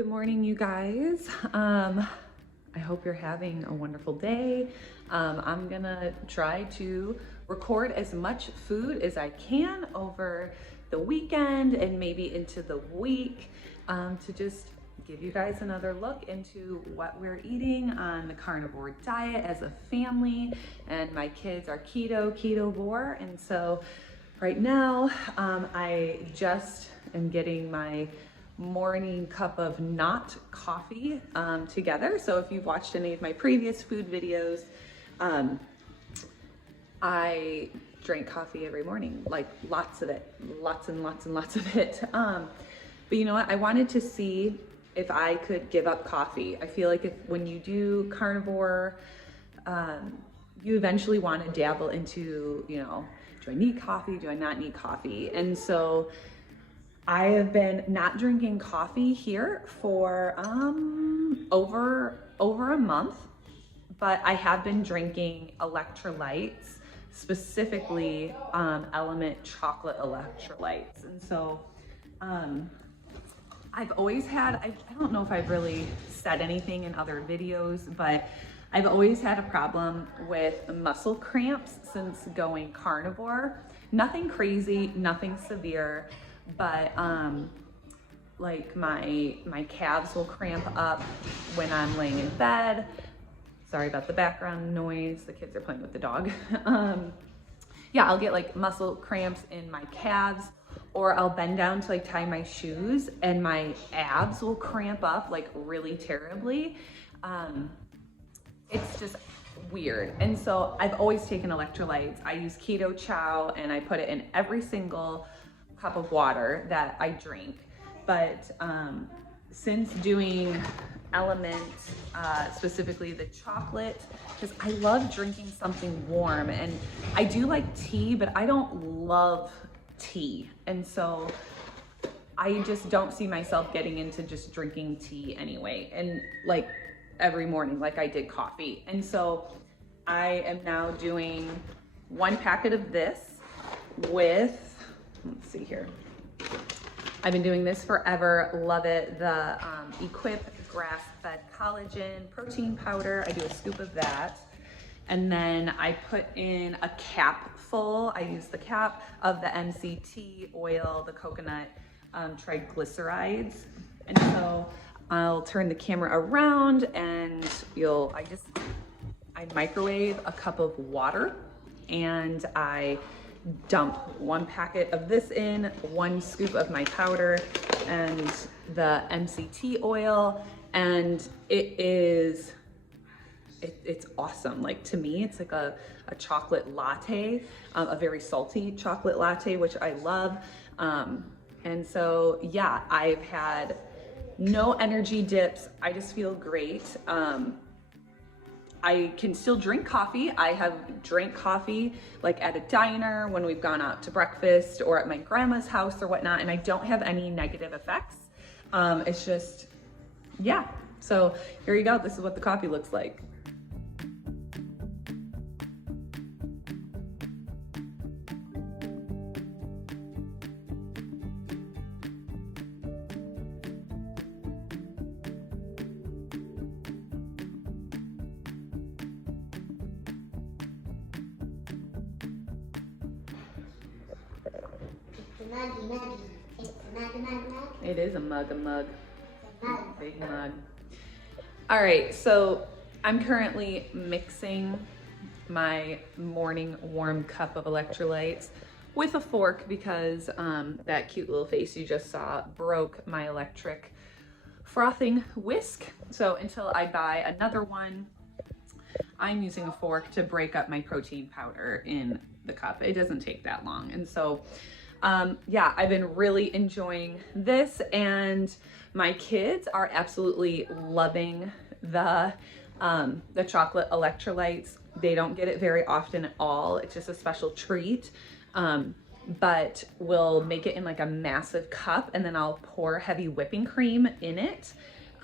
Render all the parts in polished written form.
Good morning, you guys. I hope you're having a wonderful day. I'm gonna try to record as much food as I can over the weekend and maybe into the week to just give you guys another look into what we're eating on the carnivore diet as a family. And my kids are ketovore, and so right now I just am getting my morning cup of not coffee together. So if you've watched any of my previous food videos, I drink coffee every morning, like lots of it, lots and lots and lots of it. But you know what? I wanted to see if I could give up coffee. I feel like when you do carnivore, you eventually want to dabble into, you know, do I need coffee? Do I not need coffee? And so I have been not drinking coffee here for over a month, but I have been drinking electrolytes, specifically Element chocolate electrolytes. And so I've always had, I don't know if I've really said anything in other videos, but I've always had a problem with muscle cramps since going carnivore. Nothing crazy, nothing severe, but like my calves will cramp up when I'm laying in bed. Sorry about the background noise, the kids are playing with the dog. Yeah, I'll get like muscle cramps in my calves, or I'll bend down to like tie my shoes and my abs will cramp up like really terribly. It's just weird. And so I've always taken electrolytes. I use keto chow and I put it in every single cup of water that I drink. But since doing Element, specifically the chocolate, because I love drinking something warm, and I do like tea, but I don't love tea. And so I just don't see myself getting into just drinking tea anyway, and like every morning like I did coffee. And so I am now doing 1 packet of this with, let's see here, I've been doing this forever, love it, the Equip grass-fed collagen protein powder. I do a scoop of that, and then I put in a cap full, I use the cap of the MCT oil, the coconut triglycerides. And so I'll turn the camera around and I microwave a cup of water, and I dump 1 packet of this in, 1 scoop of my powder and the MCT oil, and it's awesome. Like, to me, it's like a chocolate latte, a very salty chocolate latte, which I love. And so, yeah, I've had no energy dips. I just feel great. I can still drink coffee. I have drank coffee like at a diner when we've gone out to breakfast or at my grandma's house or whatnot, and I don't have any negative effects. It's just, yeah. So here you go. This is what the coffee looks like. It is a mug. Big mug. All right, so I'm currently mixing my morning warm cup of electrolytes with a fork because that cute little face you just saw broke my electric frothing whisk. So until I buy another one, I'm using a fork to break up my protein powder in the cup. It doesn't take that long. And so yeah, I've been really enjoying this, and my kids are absolutely loving the chocolate electrolytes. They don't get it very often at all. It's just a special treat. But we'll make it in like a massive cup, and then I'll pour heavy whipping cream in it,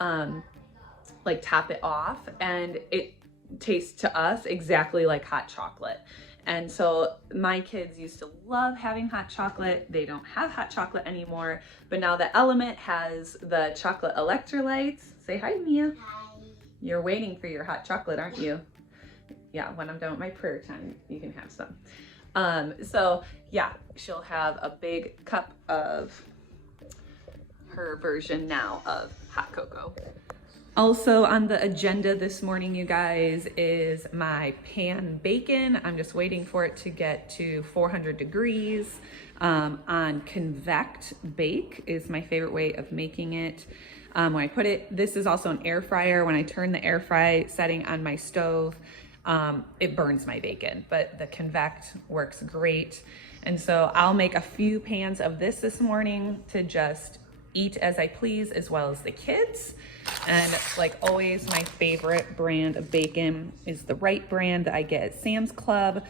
like top it off, and it tastes to us exactly like hot chocolate. And so my kids used to love having hot chocolate. They don't have hot chocolate anymore, but now the Element has the chocolate electrolytes. Say hi, Mia. Hi. You're waiting for your hot chocolate, aren't you? Yeah, when I'm done with my prayer time, you can have some. So yeah, she'll have a big cup of her version now of hot cocoa. Also on the agenda this morning, you guys, is my pan bacon. I'm just waiting for it to get to 400 degrees. On convect bake is my favorite way of making it. When I put it, this is also an air fryer. When I turn the air fry setting on my stove, it burns my bacon, but the convect works great. And so I'll make a few pans of this morning to just eat as I please, as well as the kids. And like always, my favorite brand of bacon is the Right brand that I get at Sam's Club.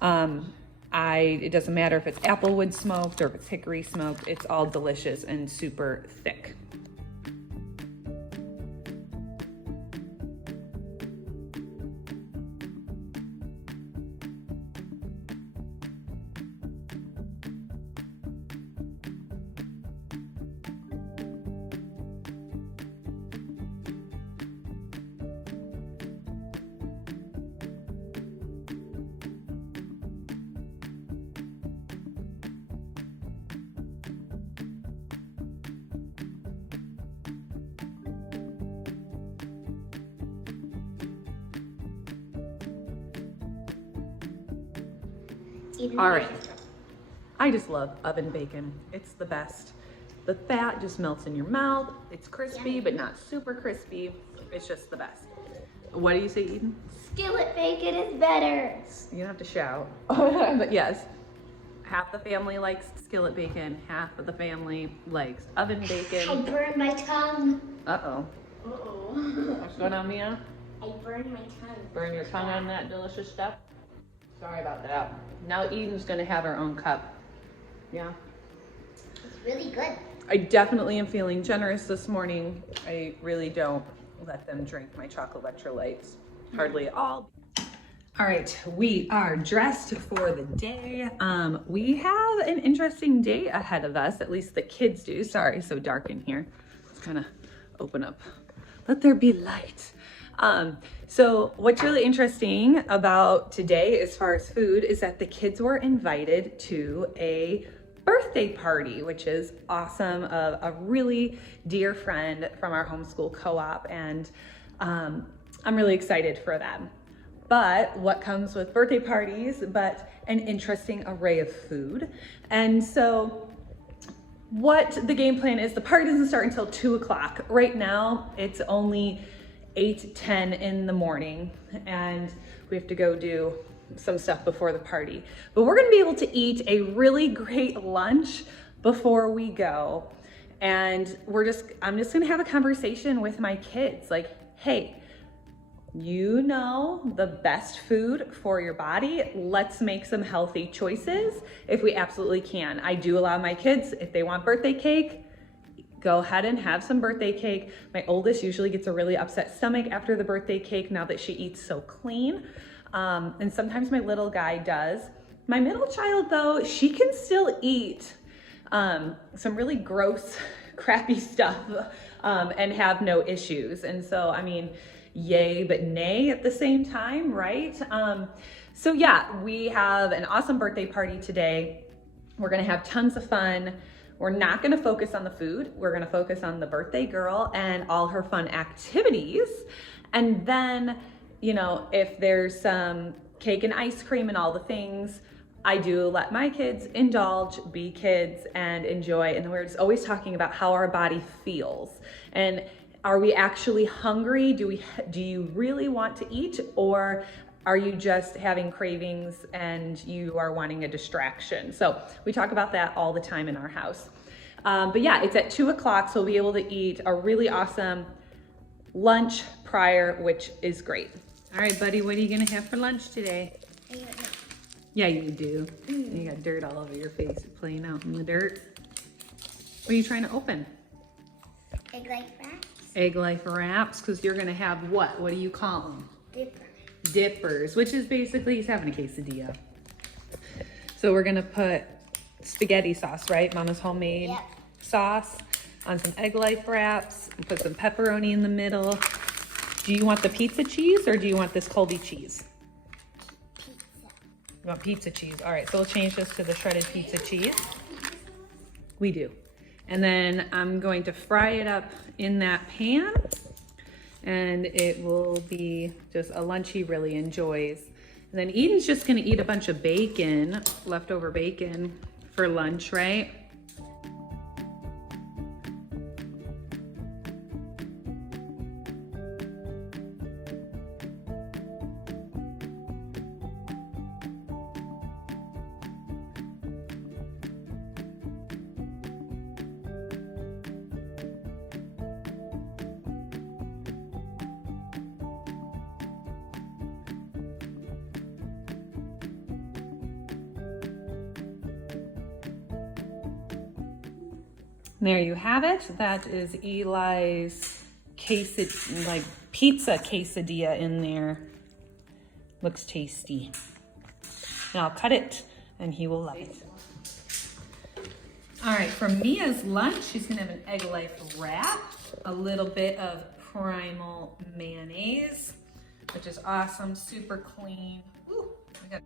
It doesn't matter if it's applewood smoked or if it's hickory smoked, it's all delicious and super thick. All right, I just love oven bacon. It's the best. The fat just melts in your mouth. It's crispy, but not super crispy. It's just the best. What do you say, Eden? Skillet bacon is better. You don't have to shout. But yes, half the family likes skillet bacon, half of the family likes oven I bacon. burned my tongue. Uh-oh. Uh-oh. What's going on, Mia? I burned my tongue. Burn your tongue on that delicious stuff? Sorry about that. Now Eden's gonna have her own cup. Yeah. It's really good. I definitely am feeling generous this morning. I really don't let them drink my chocolate electrolytes, hardly at all. All right, we are dressed for the day. We have an interesting day ahead of us, at least the kids do. Sorry, so dark in here. Let's kind of open up. Let there be light. So what's really interesting about today as far as food is that the kids were invited to a birthday party, which is awesome, of a really dear friend from our homeschool co-op, and I'm really excited for them. But what comes with birthday parties but an interesting array of food. And so what the game plan is, the party doesn't start until 2 o'clock. Right now it's only 8:10 in the morning, and we have to go do some stuff before the party. But we're gonna be able to eat a really great lunch before we go. And I'm just gonna have a conversation with my kids like, hey, you know the best food for your body. Let's make some healthy choices if we absolutely can. I do allow my kids, if they want birthday cake, go ahead and have some birthday cake. My oldest usually gets a really upset stomach after the birthday cake now that she eats so clean. And sometimes my little guy does. My middle child though, she can still eat some really gross, crappy stuff and have no issues. And so, I mean, yay, but nay at the same time, right? So yeah, we have an awesome birthday party today. We're gonna have tons of fun. We're not gonna focus on the food. We're gonna focus on the birthday girl and all her fun activities. And then, you know, if there's some cake and ice cream and all the things, I do let my kids indulge, be kids, and enjoy. And we're just always talking about how our body feels. And are we actually hungry? Do you really want to eat, or are you just having cravings and you are wanting a distraction? So we talk about that all the time in our house. But yeah, it's at 2 o'clock, so we'll be able to eat a really awesome lunch prior, which is great. All right, buddy, what are you gonna have for lunch today? I don't know. Yeah, you do. You got dirt all over your face playing out in the dirt. What are you trying to open? Egg life wraps. Egg life wraps, because you're gonna have what? What do you call them? Dipper. Dippers, which is basically he's having a quesadilla. So we're gonna put spaghetti sauce, right? Mama's homemade Yep. sauce on some egg life wraps and put some pepperoni in the middle. Do you want the pizza cheese or do you want this Colby cheese? Pizza. You want pizza cheese. All right, so we'll change this to the shredded pizza cheese. We do. And then I'm going to fry it up in that pan, and it will be just a lunch he really enjoys. And then Eden's just gonna eat a bunch of bacon, leftover bacon for lunch, right? There you have it. That is Eli's pizza quesadilla in there. Looks tasty. And I'll cut it and he will love it. All right, for Mia's lunch, she's gonna have an egg life wrap, a little bit of primal mayonnaise, which is awesome, super clean. Ooh, we got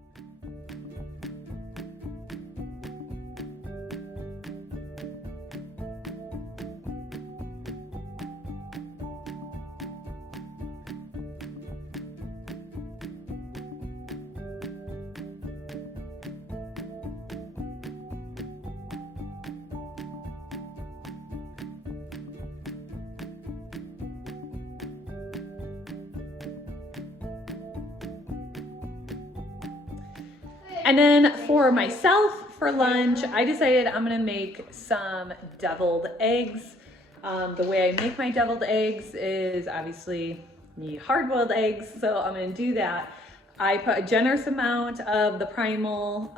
And then for myself, for lunch, I decided I'm gonna make some deviled eggs. The way I make my deviled eggs is obviously you need hard-boiled eggs, so I'm gonna do that. I put a generous amount of the primal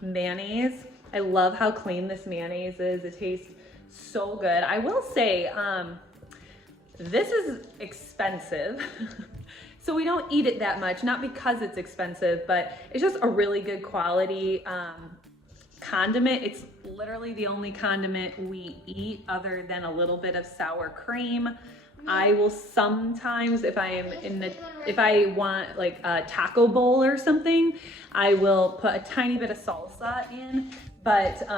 mayonnaise. I love how clean this mayonnaise is. It tastes so good. I will say, this is expensive. So we don't eat it that much, not because it's expensive, but it's just a really good quality condiment. It's literally the only condiment we eat other than a little bit of sour cream. I will sometimes, if I want like a taco bowl or something, I will put a tiny bit of salsa in, but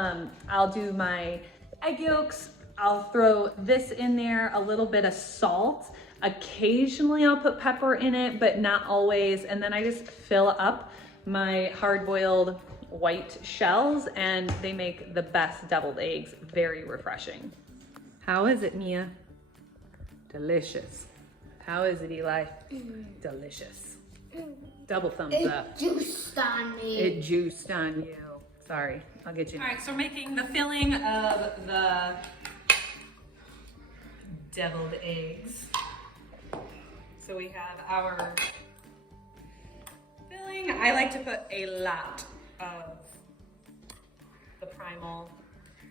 I'll do my egg yolks, I'll throw this in there, a little bit of salt. Occasionally I'll put pepper in it, but not always. And then I just fill up my hard-boiled white shells and they make the best deviled eggs. Very refreshing. How is it, Mia? Delicious. How is it, Eli? Delicious. Double thumbs up. It juiced on me. It juiced on you. Sorry, I'll get you. All right, so we're making the filling of the deviled eggs. So we have our filling. I like to put a lot of the primal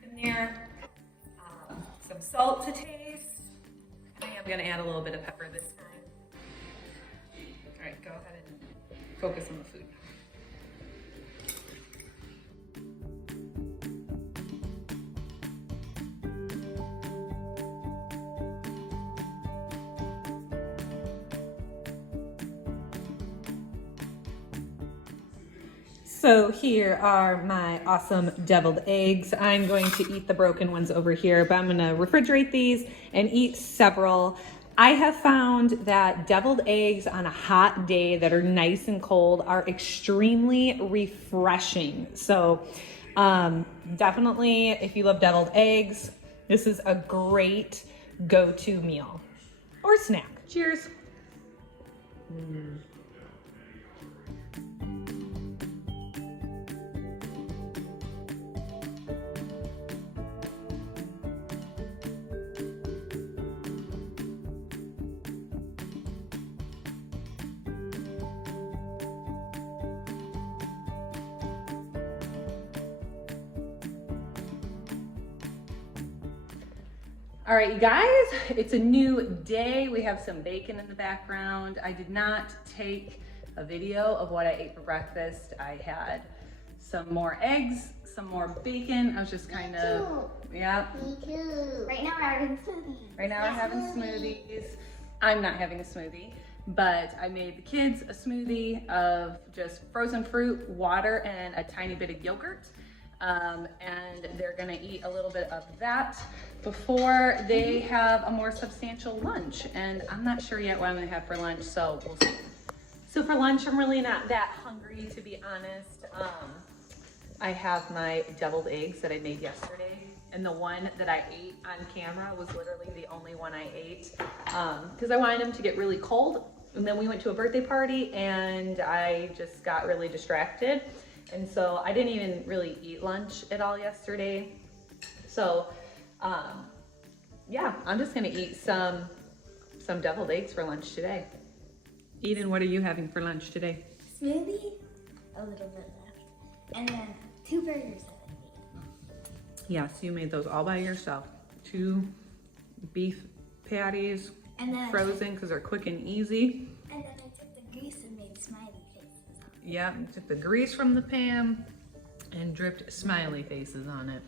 in there. Some salt to taste. I am gonna add a little bit of pepper this time. All right, go ahead and focus on the food. So here are my awesome deviled eggs. I'm going to eat the broken ones over here, but I'm gonna refrigerate these and eat several. I have found that deviled eggs on a hot day that are nice and cold are extremely refreshing. So definitely, if you love deviled eggs, this is a great go-to meal or snack. Cheers. All right, you guys, it's a new day. We have some bacon in the background. I did not take a video of what I ate for breakfast. I had some more eggs, some more bacon. I was just kind of, yeah. Me too. Right now we're having smoothies. Right now we're having smoothies. I'm not having a smoothie, but I made the kids a smoothie of just frozen fruit, water, and a tiny bit of yogurt. And they're gonna eat a little bit of that before they have a more substantial lunch. And I'm not sure yet what I'm gonna have for lunch, so we'll see. So for lunch, I'm really not that hungry, to be honest. I have my deviled eggs that I made yesterday, and the one that I ate on camera was literally the only one I ate, because I wanted them to get really cold. And then we went to a birthday party and I just got really distracted. And so I didn't even really eat lunch at all yesterday. So yeah, I'm just gonna eat some deviled eggs for lunch today. Eden, what are you having for lunch today? Smoothie, a little bit left, and then 2 burgers that I made. Yes, you made those all by yourself. 2 beef patties, And then frozen because they're quick and easy. And then I took the grease and made smiley faces. Yeah, took the grease from the pan and dripped smiley faces on it.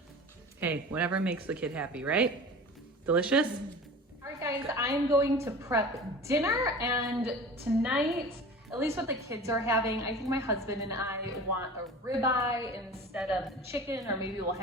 Hey, whatever makes the kid happy, right? Delicious? All right, guys, I'm going to prep dinner, and tonight, at least what the kids are having, I think my husband and I want a ribeye instead of the chicken, or maybe we'll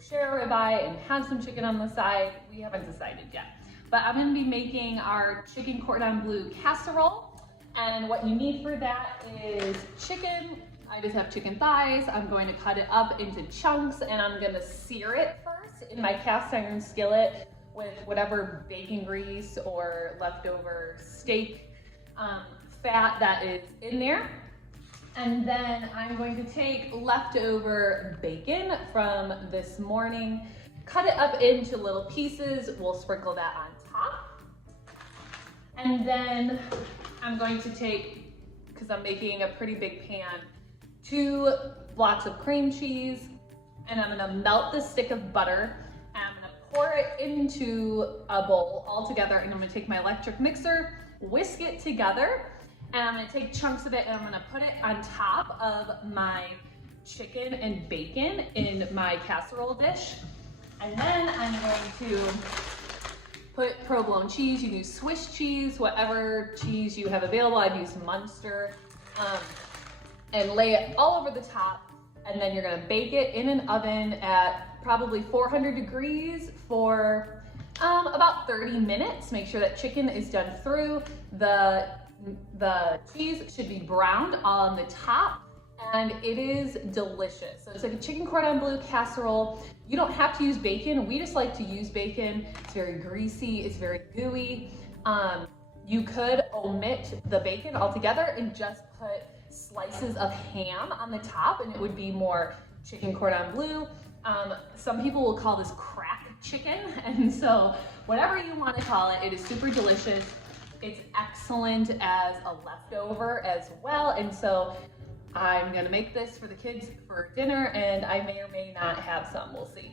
share a ribeye and have some chicken on the side. We haven't decided yet. But I'm gonna be making our chicken cordon bleu casserole. And what you need for that is chicken. I just have chicken thighs. I'm going to cut it up into chunks, and I'm gonna sear it first in my cast iron skillet with whatever bacon grease or leftover steak fat that is in there. And then I'm going to take leftover bacon from this morning, cut it up into little pieces. We'll sprinkle that on top. And then I'm going to take, because I'm making a pretty big pan, 2 blocks of cream cheese, and I'm gonna melt the stick of butter, and I'm gonna pour it into a bowl all together, and I'm gonna take my electric mixer, whisk it together, and I'm gonna take chunks of it and I'm gonna put it on top of my chicken and bacon in my casserole dish. And then I'm going to put provolone cheese. You can use Swiss cheese, whatever cheese you have available. I've used Munster. And lay it all over the top. And then you're gonna bake it in an oven at probably 400 degrees for about 30 minutes. Make sure that chicken is done through. The cheese should be browned on the top, and it is delicious. So it's like a chicken cordon bleu casserole. You don't have to use bacon. We just like to use bacon. It's very greasy, it's very gooey. You could omit the bacon altogether and just put slices of ham on the top, and it would be more chicken cordon bleu. Some people will call this crack chicken, and so whatever you want to call it, it is super delicious. It's excellent as a leftover as well, and so I'm gonna make this for the kids for dinner, and I may or may not have some, we'll see.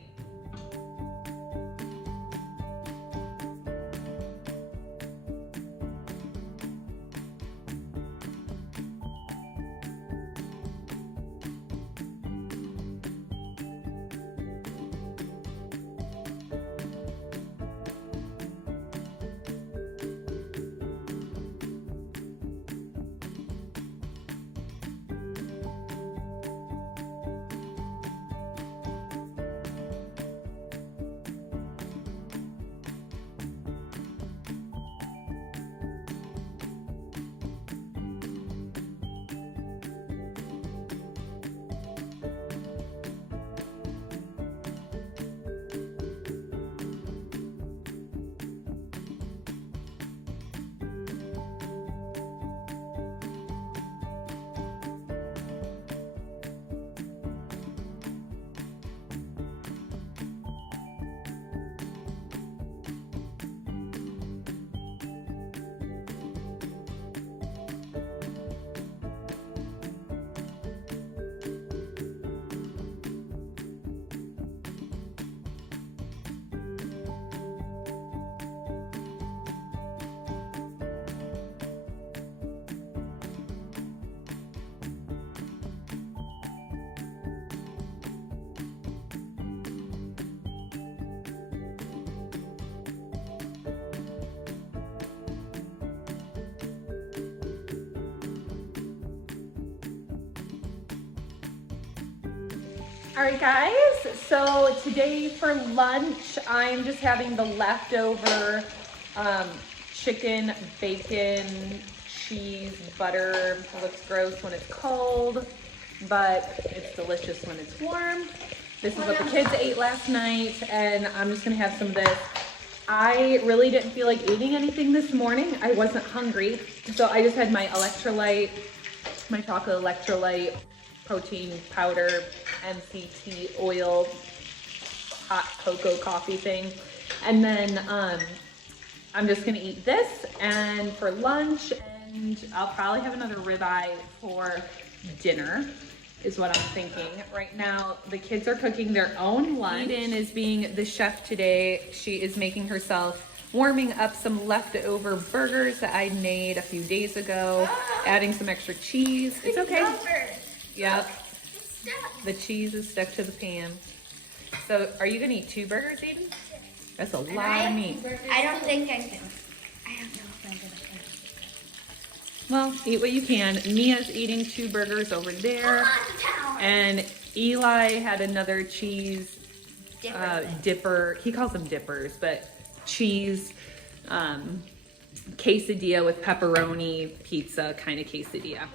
All right, guys, so today for lunch, I'm just having the leftover chicken, bacon, cheese, butter. It looks gross when it's cold, but it's delicious when it's warm. This is what the kids ate last night, and I'm just gonna have some of this. I really didn't feel like eating anything this morning. I wasn't hungry, so I just had my electrolyte, my chocolate electrolyte, protein powder, MCT oil, hot cocoa coffee thing. And then I'm just gonna eat this and for lunch, and I'll probably have another ribeye for dinner is what I'm thinking. Right now, the kids are cooking their own lunch. Eden is being the chef today. She is making herself, warming up some leftover burgers that I made a few days ago, adding some extra cheese. It's okay. Yep. The cheese is stuck to the pan. So are you gonna eat 2 burgers, Eden? That's a lot of meat. I don't think I can. I don't know if I'm gonna finish. Well, eat what you can. Mia's eating 2 burgers over there. And Eli had another cheese dipper. He calls them dippers, but cheese quesadilla with pepperoni pizza kind of quesadilla.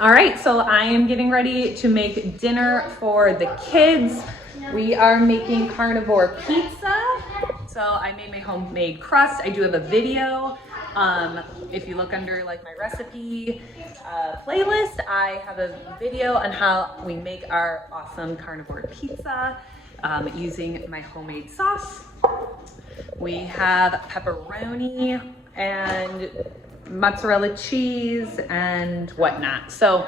All right, so I am getting ready to make dinner for the kids. We are making carnivore pizza. So I made my homemade crust. I do have a video. If you look under like my recipe playlist, I have a video on how we make our awesome carnivore pizza using my homemade sauce. We have pepperoni and mozzarella cheese and whatnot. So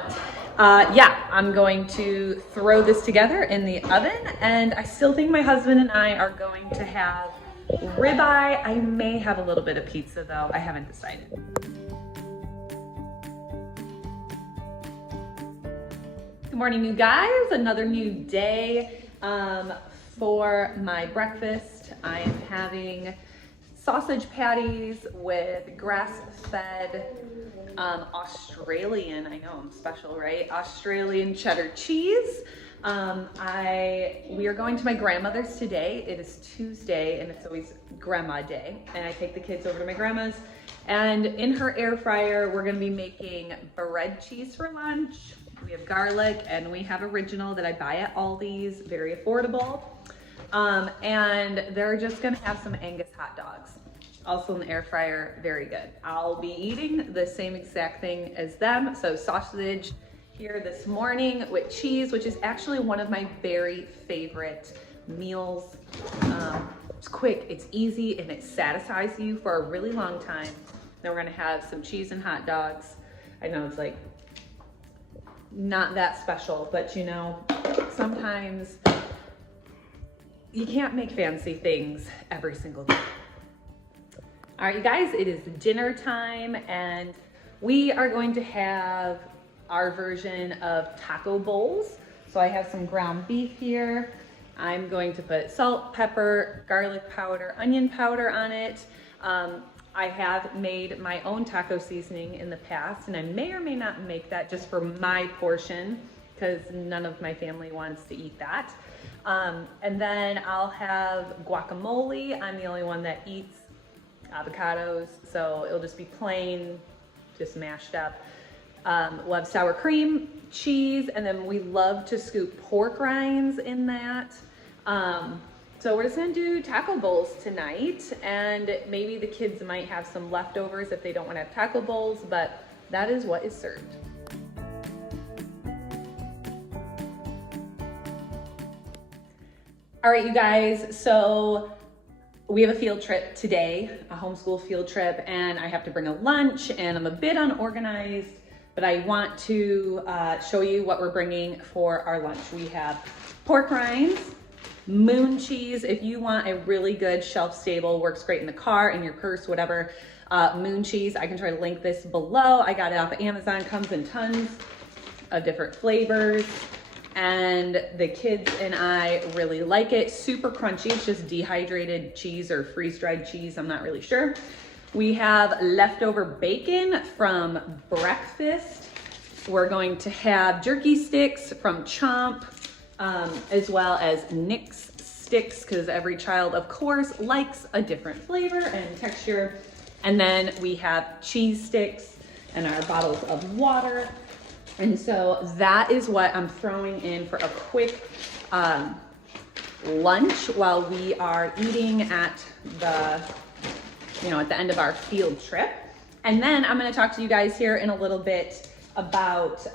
yeah, I'm going to throw this together in the oven, and I still think my husband and I are going to have ribeye. I may have a little bit of pizza though. I haven't decided. Good morning, you guys. Another new day for my breakfast. I am having sausage patties with grass-fed Australian, I know I'm special, right? Australian cheddar cheese. We are going to my grandmother's today. It is Tuesday, and it's always grandma day. And I take the kids over to my grandma's. And in her air fryer, we're gonna be making bread cheese for lunch. We have garlic, and we have original that I buy at Aldi's, very affordable. And they're just gonna have some Angus hot dogs. Also in the air fryer, very good. I'll be eating the same exact thing as them. So sausage here this morning with cheese, which is actually one of my very favorite meals. It's quick, it's easy, and it satisfies you for a really long time. Then we're gonna have some cheese and hot dogs. I know it's like not that special, but you know, sometimes you can't make fancy things every single day. All right, you guys, it is dinner time, and we are going to have our version of taco bowls. So I have some ground beef here. I'm going to put salt, pepper, garlic powder, onion powder on it. I have made my own taco seasoning in the past, and I may or may not make that just for my portion because none of my family wants to eat that. And then I'll have guacamole. I'm the only one that eats avocados, so it'll just be plain, just mashed up. We'll have sour cream, cheese, and then we love to scoop pork rinds in that. So we're just gonna do taco bowls tonight, and maybe the kids might have some leftovers if they don't want to have taco bowls, but that is what is served. All right, you guys, so we have a field trip today, a homeschool field trip, and I have to bring a lunch, and I'm a bit unorganized, but I want to show you what we're bringing for our lunch. We have pork rinds, moon cheese. If you want a really good shelf-stable, works great in the car, in your purse, whatever, moon cheese, I can try to link this below. I got it off of Amazon, comes in tons of different flavors. And the kids and I really like it. Super crunchy. It's just dehydrated cheese or freeze-dried cheese. I'm not really sure. We have leftover bacon from breakfast. We're going to have jerky sticks from Chuncked. as well as Nix sticks, because every child, of course, likes a different flavor and texture. And then we have cheese sticks and our bottles of water. And so that is what I'm throwing in for a quick lunch while we are eating at the, at the end of our field trip. And then I'm gonna talk to you guys here in a little bit about,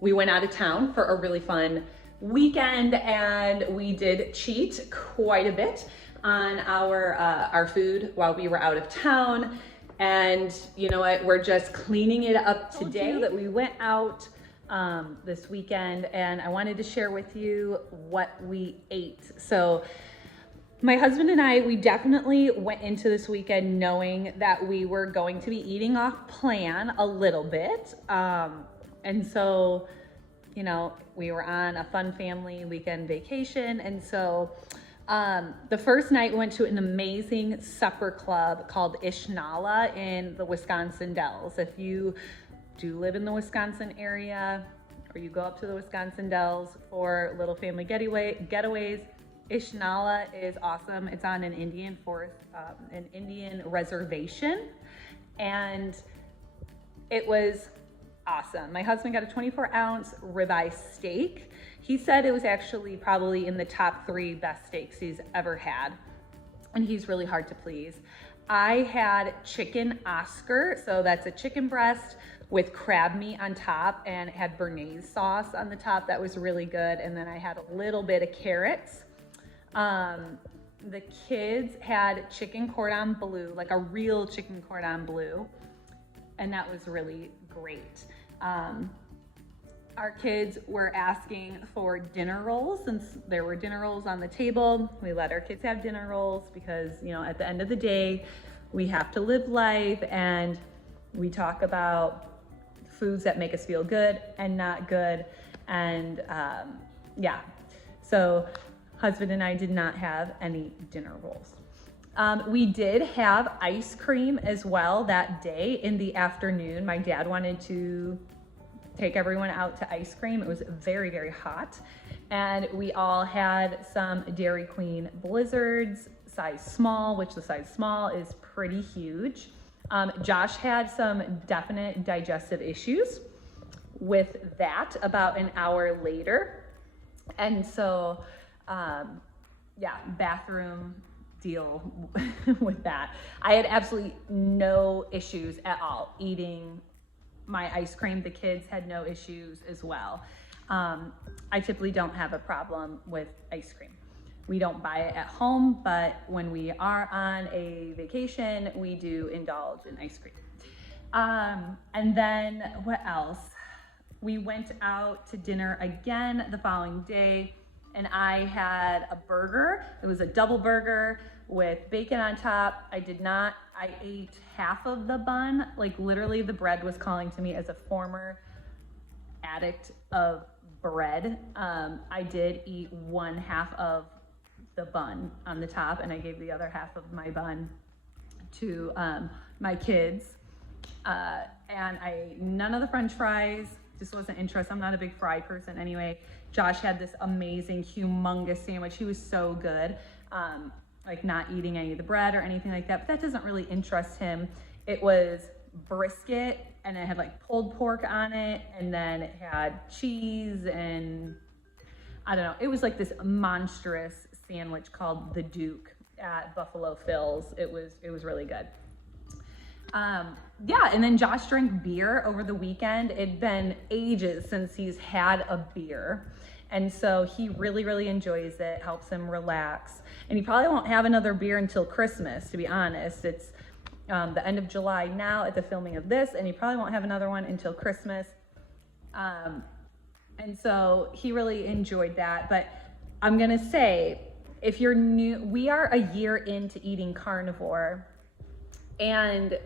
we went out of town for a really fun weekend and we did cheat quite a bit on our food while we were out of town. And you know what, we're just cleaning it up today. That we went out this weekend and I wanted to share with you what we ate. So my husband and I, we definitely went into this weekend knowing that we were going to be eating off plan a little bit. And so, we were on a fun family weekend vacation. And so the first night we went to an amazing supper club called Ishnala in the Wisconsin Dells. If you do live in the Wisconsin area or you go up to the Wisconsin Dells for little family getaways, Ishnala is awesome. It's on an Indian reservation, and it was awesome. My husband got a 24-ounce ribeye steak. He said it was actually probably in the top 3 best steaks he's ever had, and he's really hard to please. I had chicken Oscar, so that's a chicken breast with crab meat on top, and it had béarnaise sauce on the top. That was really good. And then I had a little bit of carrots. The kids had chicken cordon bleu, like a real chicken cordon bleu, and that was really great. Our kids were asking for dinner rolls since there were dinner rolls on the table. We let our kids have dinner rolls because, at the end of the day, we have to live life and we talk about foods that make us feel good and not good. And so husband and I did not have any dinner rolls. We did have ice cream as well that day in the afternoon. My dad wanted to take everyone out to ice cream. It was very, very hot. And we all had some Dairy Queen Blizzards, size small, which the size small is pretty huge. Josh had some definite digestive issues with that about an hour later. And so, bathroom deal with that. I had absolutely no issues at all eating my ice cream. The kids had no issues as well. I typically don't have a problem with ice cream. We don't buy it at home, but when we are on a vacation, we do indulge in ice cream. And then what else? We went out to dinner again the following day, and I had a burger. It was a double burger with bacon on top. I ate half of the bun. Like literally the bread was calling to me as a former addict of bread. I did eat one half of the bun on the top, and I gave the other half of my bun to my kids. And I ate none of the French fries. Just wasn't interested. I'm not a big fry person anyway. Josh had this amazing, humongous sandwich. He was so good. Like not eating any of the bread or anything like that, but that doesn't really interest him. It was brisket and it had like pulled pork on it, and then it had cheese, and I don't know. It was like this monstrous sandwich called the Duke at Buffalo Phil's. It was really good. And then Josh drank beer over the weekend. It'd been ages since he's had a beer. And so he really, really enjoys it, helps him relax. And he probably won't have another beer until Christmas, to be honest. It's the end of July now at the filming of this, and he probably won't have another one until Christmas. And so he really enjoyed that. But I'm gonna say, if you're new, we are a year into eating carnivore, and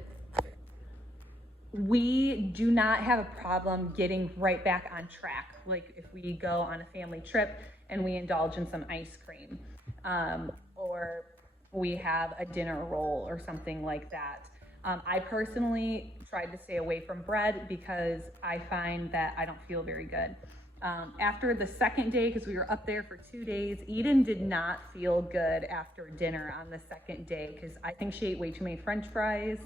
we do not have a problem getting right back on track. Like if we go on a family trip and we indulge in some ice cream, or we have a dinner roll or something like that. I personally tried to stay away from bread because I find that I don't feel very good. After the second day, because we were up there for 2 days, Eden did not feel good after dinner on the second day because I think she ate way too many French fries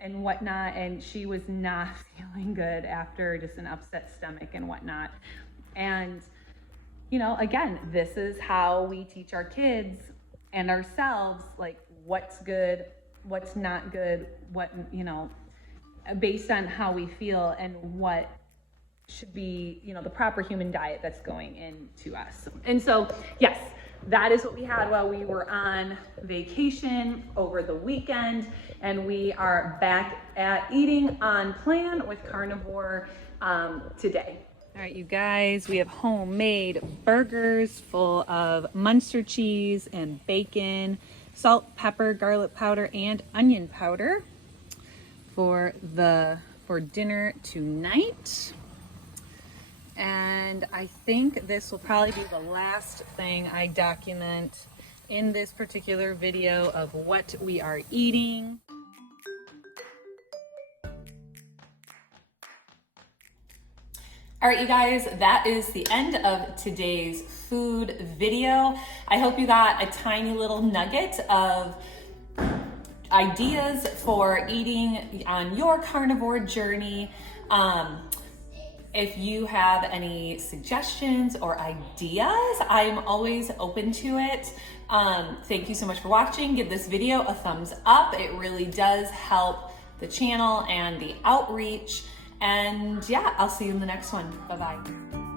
and whatnot, and she was not feeling good after just an upset stomach and whatnot. And, you know, again, this is how we teach our kids and ourselves, like, what's good, what's not good, what, you know, based on how we feel and what should be, you know, the proper human diet that's going into us. And so, yes, that is what we had while we were on vacation over the weekend, and we are back at eating on plan with Carnivore today. All right, you guys, we have homemade burgers full of Munster cheese and bacon, salt, pepper, garlic powder, and onion powder for dinner tonight. And I think this will probably be the last thing I document in this particular video of what we are eating. All right, you guys, that is the end of today's food video. I hope you got a tiny little nugget of ideas for eating on your carnivore journey. If you have any suggestions or ideas, I'm always open to it. Thank you so much for watching. Give this video a thumbs up. It really does help the channel and the outreach. And yeah, I'll see you in the next one. Bye-bye.